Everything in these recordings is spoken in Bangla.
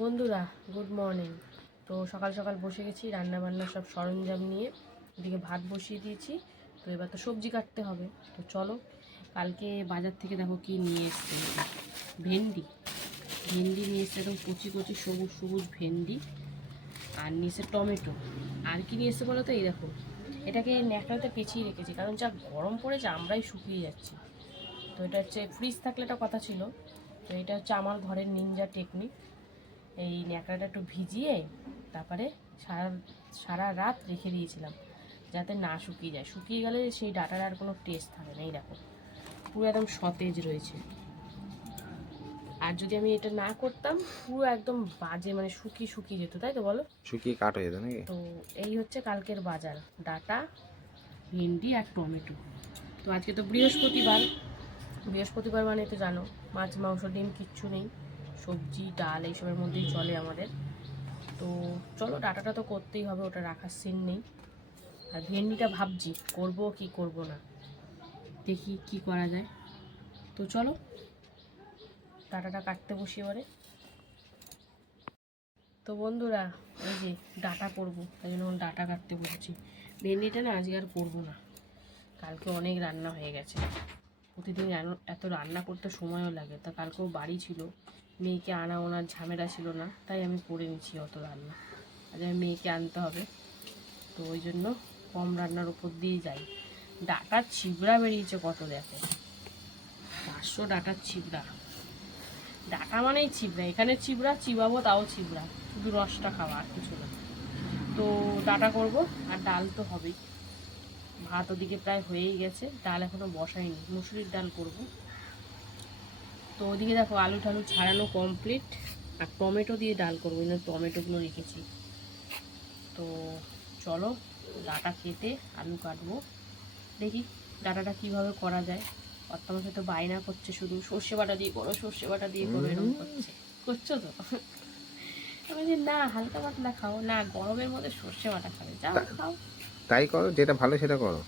বন্ধুরা গুড মর্নিং তো সকাল সকাল বসে গেছি রান্না বান্না সব সরঞ্জাম নিয়ে এদিকে ভাত বসিয়ে দিয়েছি। তো এবার তো সবজি কাটতে হবে। তো চলো, কালকে বাজার থেকে দেখো কি নিয়ে এসছে। ভেন্ডি। ভেন্ডি নিয়ে এসছে একদম কচি কচি সবুজ সবুজ ভেন্ডি আর নিয়ে এসছে টমেটো। আর কি নিয়ে এসছে বলো তো? এই দেখো, এটাকে ন্যাকড়াতে পেঁচিয়ে রেখেছি, কারণ যা গরম পড়েছে আমরাই শুকিয়ে যাচ্ছি। তো এটা হচ্ছে ফ্রিজ থাকলে একটা কথা ছিল। তো এটা হচ্ছে আমার ঘরের নিনজা টেকনিক এই ন্যাকড়াটা একটু ভিজিয়ে তারপরে সারা সারা রাত রেখে দিয়েছিলাম যাতে না শুকিয়ে যায়। শুকিয়ে গেলে সেই ডাটার আর কোনো টেস্ট থাকে না এই দেখো। পুরো একদম সতেজ রয়েছে। আর যদি আমি এটা না করতাম পুরো একদম বাজে মানে শুকিয়ে শুকিয়ে যেত তাই তো বলো? শুকিয়ে কাট হয়ে যেত নাকি? তো এই হচ্ছে কালকের বাজার ডাটা ভেন্ডি আর টমেটো। তো আজকে তো বৃহস্পতিবার। বৃহস্পতিবার মানে তো জানো মাছ মাংস ডিম কিচ্ছু নেই। সবজি, ডাল এইসবের মধ্যেই চলে আমাদের। তো চলো, ডাটাটা তো করতেই হবে, ওটা রাখার সিন নেই। আর ভেন্ডিটা ভাবছি, করব কি করব না? দেখি কি করা যায়। তো চলো, ডাটাটা কাটতে বসি এবারে। তো বন্ধুরা, এই যে ডাটা করব, তাই জন্য ডাটা কাটতে বসেছি। ভেন্ডিটা না আজকে আর করব না। কালকে অনেক রান্না হয়ে গেছে। প্রতিদিন এত রান্না করতে সময়ও লাগে। তা কালকেও বাড়ি ছিল। মেয়েকে আনা ওনার ঝামেলা ছিল না, তাই আমি করে নিচ্ছি অত রান্না। আজ আমি মেয়েকে আনতে হবে, তো ওই জন্য কম রান্নার উপর দিয়েই যাই। ডাটার ছিবড়া বেরিয়েছে কত দেখো। পাঁচশো ডাটার ছিবড়া। ডাটা মানেই ছিবড়া, এখানে ছিবড়া, চিবাবো তাও ছিবড়া। শুধু রসটা খাওয়া আর কিছু না। তো ডাটা করব, আর ডাল তো হবেই। ভাত ওদিকে প্রায় হয়েই গেছে, ডাল এখনও বসাইনি, মুসুরির ডাল করব। তো ওদিকে দেখো আলু টালু ছাড়ানো কমপ্লিট আর টমেটো দিয়ে ডাল করব এই টমেটোগুলো রেখেছি। তো চলো ডাটা কেটে আলু কাটবো। দেখি ডাটাটা কীভাবে করা যায়। অর্থাৎ তো বায়না করছে শুধু সর্ষে বাটা দিয়ে করো সর্ষে বাটা দিয়ে করো এরকম করছে। করছ তো? আমি না হালকা পাতলা খাও। না গরমের মধ্যে সর্ষে বাটা খাবে। যাও খাও। তাই করো যেটা ভালো সেটা করো।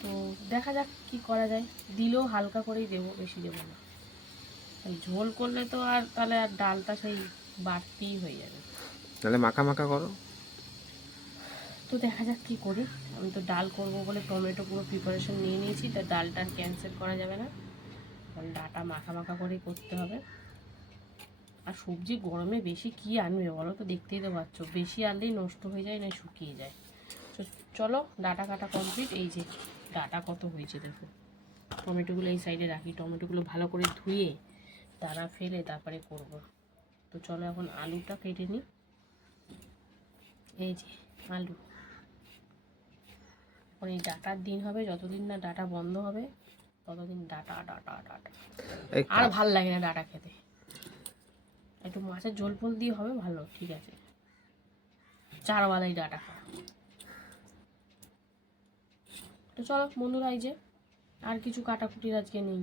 তো দেখা যাক কি করা যায়। দিলেও হালকা করেই দেবো বেশি দেবো না। ঝোল করলে তো আর তাহলে আর ডালটা সেই বাড়তিই হয়ে যাবে। তাহলে মাখা মাখা করো। তো দেখা যাক কি করি। আমি তো ডাল করব বলে টমেটো পুরো প্রিপারেশন নিয়ে নিয়েছি তা ডালটা আর ক্যান্সেল করা যাবে না। কারণ ডাটা মাখা মাখা করেই করতে হবে। আর সবজি গরমে বেশি কি আনবে বলো তো? দেখতেই তো পাচ্ছ। বেশি আনলেই নষ্ট হয়ে যায় না শুকিয়ে যায়। তো চলো ডাটা কাটা কমপ্লিট এই যে ডাটা কত হয়েছে দেখো। টমেটোগুলো এই সাইডে রাখি। টমেটোগুলো ভালো করে ধুয়ে দানা ফেলে তারপরে করব। তো চলো এখন আলুটা কেটে নিই। এই যে আলু। এখন এই ডাটার দিন হবে যতদিন না ডাটা বন্ধ হবে ততদিন ডাটা ডাটা ডাটা। আর ভালো লাগে না ডাটা খেতে। একটু মাছের ঝোল ফোল দিয়ে হবে ভালো ঠিক আছে। চার বেলায় ডাটা তো চলো বন্ধুরা এই যে আর কিছু কাটাকুটির আজকে নেই।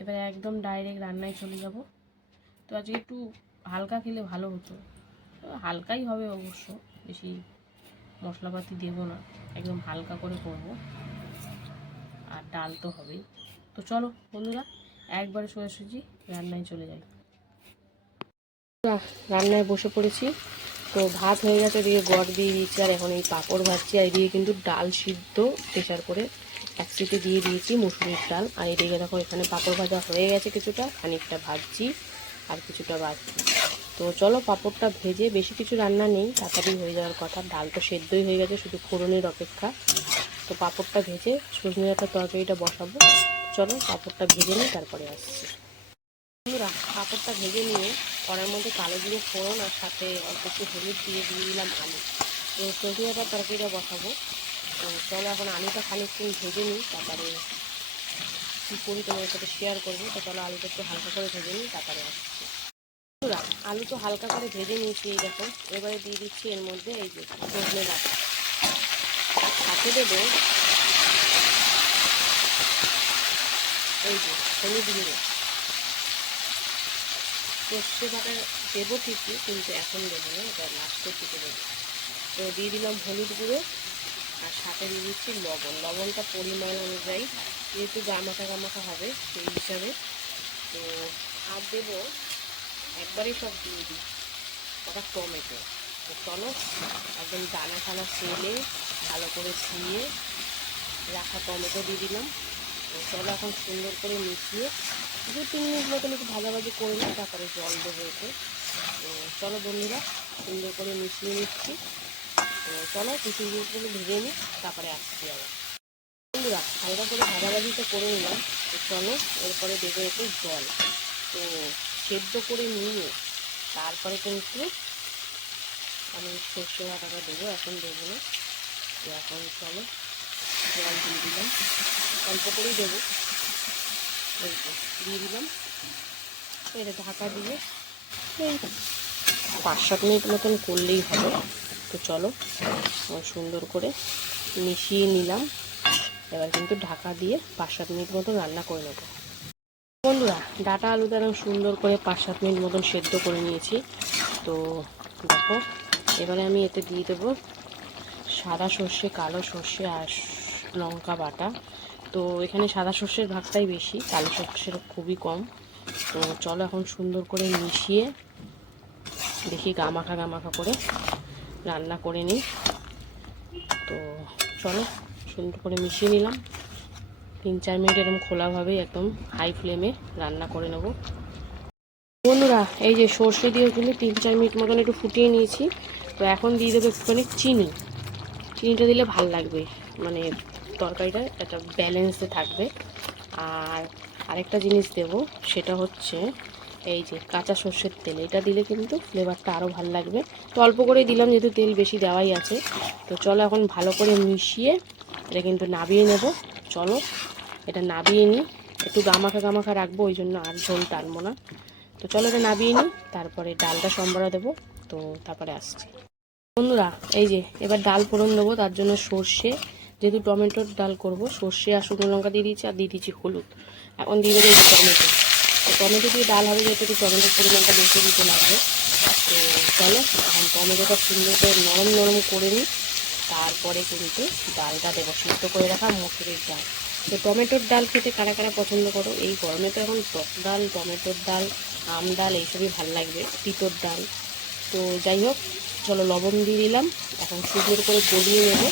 এবারে একদম ডাইরেক্ট রান্নায় চলে যাব। তো আজকে একটু হালকা খেলে ভালো হতো। হালকাই হবে অবশ্য, বেশি মশলাপাতি দেবো না। একদম হালকা করে করব। আর ডাল তো হবেই। তো চলো বন্ধুরা, একবারে সোজাসুজি রান্নায় চলে যাই। রান্নায় বসে পড়েছি। তো ভাত হয়ে গেছে দিয়ে গড় দিয়ে দিয়েছি, আর এখন এই পাঁপড় ভাজছি, আর দিয়ে কিন্তু ডাল সিদ্ধ প্রেশার করে এক সিটে দিয়ে দিয়েছি মুসুরির ডাল। আর এদিকে দেখো, এখানে পাঁপড় ভাজা হয়ে গেছে কিছুটা, খানিকটা ভাজছি আর কিছুটা ভাজছি তো চলো পাঁপড়টা ভেজে বেশি কিছু রান্না নেই, তাড়াতাড়ি হয়ে যাওয়ার কথা। ডাল তো সেদ্ধই হয়ে গেছে, শুধু ফোড়নের অপেক্ষা। তো পাঁপড়টা ভেজে সজনে ডাঁটার তরকারিটা বসাবো। চলো পাঁপড়টা ভেজে নিই, তারপরে আসছি। বন্ধুরা, পাঁপড়টা ভেজে নিয়ে কড়ার মধ্যে কালো জিরে ফোড়ন আর সাথে অল্প একটু হলুদ দিয়ে দিয়ে দিলাম আলু। তো সজনে ডাঁটার তরকারিটা বসাবো। তো চলো এখন আলুটা খানিকক্ষণ ভেজে নিই, তারপরে কী করি তোমার সাথে শেয়ার করব। তো চলো আলুটা একটু হালকা করে ভেজে নিই, তারপরে আসছি। আলু তো হালকা করে ভেজে নিয়েছি এই দেখো। এবারে দিয়ে দিচ্ছি এর মধ্যে এই যে সজনে ডাঁটা সাথে দেবো এই যে হলুদ গুঁড়ো। সর্ষে বাটা দেবো ঠিকই, কিন্তু এখন দেবো না, এটা লাস্টের দিকে দেবো। তো দিয়ে দিলাম হলুদ গুঁড়ো। আর সাথে দিয়ে দিচ্ছি লবণ। লবণটা পরিমাণ অনুযায়ী যেহেতু গামাখা গামাখা হবে সেই হিসাবে। তো আর দেবো একবারেই সব দিয়ে দিই। ওটা টমেটো। তো চলো একদম দানা ফানা ফেলে ভালো করে শুয়ে রাখা টমেটো দিয়ে দিলাম। তো চলো এখন সুন্দর করে মিশিয়ে দু তিন মিনিট মতন একটু ভাজাভাজি করে নিই, তারপরে জল দেবো এতে তো চলো বন্ধুরা, সুন্দর করে মিশিয়ে নিচ্ছি। তো চলো কিছু জিনিসগুলো ভেজে নিই, তারপরে আসছি আবার। বন্ধুরা, হালকা করে ভাজাভাজিটা করে নিলাম, তো চলো এরপরে দেবো একটু জল। তো সেদ্ধ করে নিয়ে তারপরে কিন্তু আমি সর্ষে বাটাটা দেবো, এখন দেবো না। তো এখন চলো জল দিয়ে দিলাম। অল্প করেই দেবো। দিয়ে দিলাম। এটা ঢাকা দিয়ে পাঁচ সাত মিনিট মতন করলেই হবে। তো চলো সুন্দর করে মিশিয়ে নিলাম। এবার কিন্তু ঢাকা দিয়ে পাঁচ সাত মিনিট মতন রান্না করে নেব। বন্ধুরা, ডাটা আলুটা একদম সুন্দর করে পাঁচ সাত মিনিট মতন সেদ্ধ করে নিয়েছি। তো দেখো, এবারে আমি এতে দিয়ে দেবো সাদা সর্ষে, কালো সর্ষে আর লঙ্কা বাটা। তো এখানে সাদা সর্ষের ভাগটাই বেশি, কালো সর্ষের খুবই কম। তো চলো এখন সুন্দর করে মিশিয়ে দেখি গামাখা গামাখা করে রান্না করে নিই। তো চলো, সুন্দর করে মিশিয়ে নিলাম। তিন চার মিনিট এরকম খোলাভাবেই একদম হাই ফ্লেমে রান্না করে নেব। বন্ধুরা, এই যে সর্ষে দিয়ে কিন্তু তিন চার মিনিট মতন একটু ফুটিয়ে নিয়েছি। তো এখন দিয়ে দেবো একটুখানি চিনি। চিনিটা দিলে ভালো লাগবে। মানে তরকারিটা একটা ব্যালেন্সে থাকবে। আর আরেকটা জিনিস দেব, সেটা হচ্ছে এই যে কাঁচা সর্ষের তেল, এটা দিলে কিন্তু ফ্লেভারটা আরও ভালো লাগবে। তো অল্প করেই দিলাম, যেহেতু তেল বেশি দেওয়াই আছে। তো চলো এখন ভালো করে মিশিয়ে এটা কিন্তু নাবিয়ে নেব। চলো, এটা নাবিয়ে নিই। একটু গামাখা গামাখা রাখব, ওই জন্য আর ঝোল টানবো না। তো চলো এটা নাবিয়ে নিই, তারপরে ডালটা সম্বরা দেবো। তো তারপরে আসছি। বন্ধুরা, এই যে এবার ডাল ফোড়ন দেবো, তার জন্য সর্ষে, যেহেতু টমেটোর ডাল করব, সর্ষে আর শুকনো লঙ্কা দিয়ে দিয়েছি, আর দিয়ে দিয়েছি হলুদ। এখন দিয়ে দেবো টমেটো। টমেটো দিয়ে ডাল হবে যেহেতু একটু টমেটোর পরিমাণটা বেশি দিতে লাগবে। তো চলো, এখন টমেটোটা সুন্দর করে নরম নরম করে নিই। তারপরে কিন্তু ডালটা দেবো সিদ্ধ করে রাখা মসুরির ডাল। তো টমেটোর ডাল খেতে কারা কারা পছন্দ করো? এই গরমে তো এখন টক ডাল, টমেটোর ডাল, আম ডাল এইসবই ভালো লাগবে, তিতোর ডাল। তো যাই হোক, চলো লবণ দিয়ে দিলাম। এখন সুন্দর করে গলিয়ে নেব।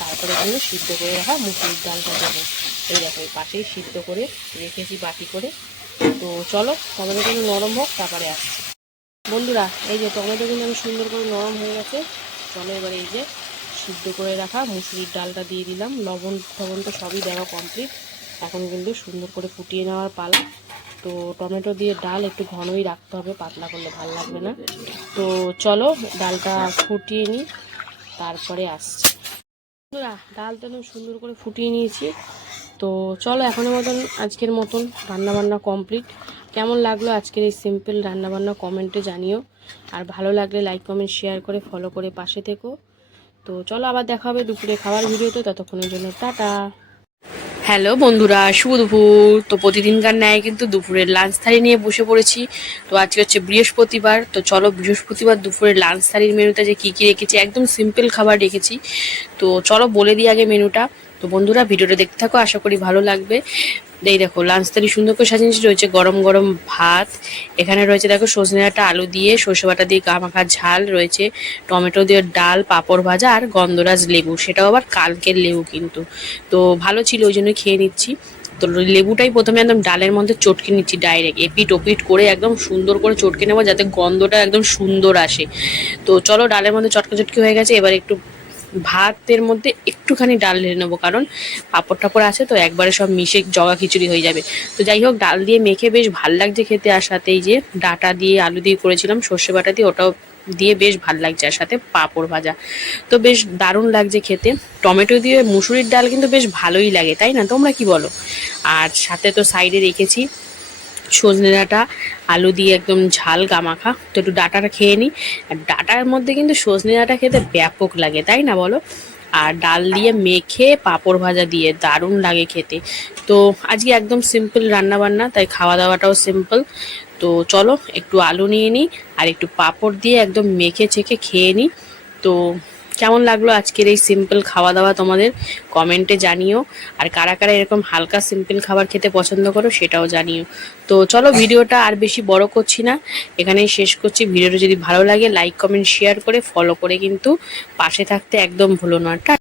তারপরে কিন্তু সিদ্ধ করে রাখা মুসুরির ডালটা দেবো। এই দেখো পাশেই সিদ্ধ করে রেখেছি বাটি করে। তো চলো, টমেটো কিন্তু নরম হোক, তারপরে আসছি। বন্ধুরা, এই যে টমেটো কিন্তু আমি সুন্দর করে নরম হয়ে গেছে। চলো এবার এই যে সিদ্ধ করে রাখা মুসুরির ডালটা দিয়ে দিলাম। লবণ ফবন তো সবই দেওয়া কমপ্লিট এখন কিন্তু সুন্দর করে ফুটিয়ে নেওয়ার পালা। তো টমেটো দিয়ে ডাল একটু ঘনই রাখতে হবে, পাতলা করলে ভালো লাগবে না। তো চলো, ডালটা ফুটিয়ে নিই, তারপরে আসছি। বন্ধুরা ডাল তো সুন্দর করে ফুটিয়ে নিয়েছি। তো চলো এখনের মতন আজকের মতন রান্নাবান্না কমপ্লিট। কেমন লাগল আজকের এই সিম্পল রান্নাবান্না কমেন্টে জানিও। আর ভালো লাগলে লাইক কমেন্ট শেয়ার করে ফলো করে পাশে থেকো। তো চলো আবার দেখা হবে দুপুরে খাবার ভিডিওতে, ততক্ষণের জন্য টাটা। হ্যালো বন্ধুরা, শুভ দুপুর। তো প্রতিদিনকার ন্যায় কিন্তু দুপুরের লাঞ্চ থালি নিয়ে বসে পড়েছি। তো আজকে হচ্ছে বৃহস্পতিবার। তো চলো বৃহস্পতিবার দুপুরের লাঞ্চ থালির মেনুতে যে কী কী রেখেছি, একদম সিম্পল খাবার রেখেছি। তো চলো বলে দিই আগে মেনুটা তো বন্ধুরা, ভিডিওটা দেখতে থাকো, আশা করি ভালো লাগবে। এই দেখো, লাঞ্চ থালি সুন্দর করে সাজিয়েছি রয়েছে গরম গরম ভাত। এখানে রয়েছে, দেখো, সজনে ডাঁটা আলু দিয়ে, সর্ষে বাটা দিয়ে গামাখা ঝাল, রয়েছে টমেটো দিয়ে ডাল, পাঁপড় ভাজা আর গন্ধরাজ লেবু। সেটাও আবার কালকের লেবু কিন্তু। তো ভালো ছিল, ওই জন্য খেয়ে নিচ্ছি। তো লেবুটাই প্রথমে একদম ডালের মধ্যে চটকে নিচ্ছি, ডাইরেক্ট এপিট ওপিট করে একদম সুন্দর করে চটকে নেব, যাতে গন্ধটা একদম সুন্দর আসে। তো চলো, ডালের মধ্যে চটকা চটকি হয়ে গেছে, এবার একটু ভাতের মধ্যে একটুখানি ডাল ঢেলে নেব, কারণ পাঁপড় টাপড় আছে তো একবারে সব মিশে জগা খিচুড়ি হয়ে যাবে। তো যাই হোক, ডাল দিয়ে মেখে বেশ ভালো লাগছে খেতে আর সাথে এই যে, ডাটা দিয়ে আলু দিয়ে করেছিলাম, সর্ষে বাটা দিয়ে ওটাও দিয়ে বেশ ভালো লাগছে, আর সাথে পাঁপড় ভাজা। তো বেশ দারুণ লাগছে খেতে। টমেটো দিয়ে মুসুরির ডাল কিন্তু বেশ ভালোই লাগে, তাই না? তোমরা কি বলো? আর সাথে তো সাইডে রেখেছি সজনে ডাঁটা আলু দিয়ে একদম ঝাল গামাখা। তো একটু ডাটাটা খেয়ে নিই আর ডাটার মধ্যে কিন্তু সজনে ডাঁটা খেতে ব্যাপক লাগে, তাই না বলো? আর ডাল দিয়ে মেখে পাঁপড় ভাজা দিয়ে দারুণ লাগে খেতে। তো আজকে একদম সিম্পল রান্না বান্না তাই খাওয়া দাওয়াটাও সিম্পল তো চলো একটু আলু নিয়ে নিই আর একটু পাঁপড় দিয়ে একদম মেখে চেখে খেয়ে নিই তো কেমন লাগল আজকের এই সিম্পল খাওয়া দাওয়া তোমাদের? কমেন্টে জানিও। আর কারা কারা এরকম হালকা সিম্পল খাবার খেতে পছন্দ করো সেটাও জানিও। তো চলো ভিডিওটা আর বেশি বড় করছি না। এখানেই শেষ করছি। ভিডিওটা যদি ভালো লাগে লাইক কমেন্ট শেয়ার করে ফলো করে কিন্তু পাশে থাকতে একদম ভুলো না।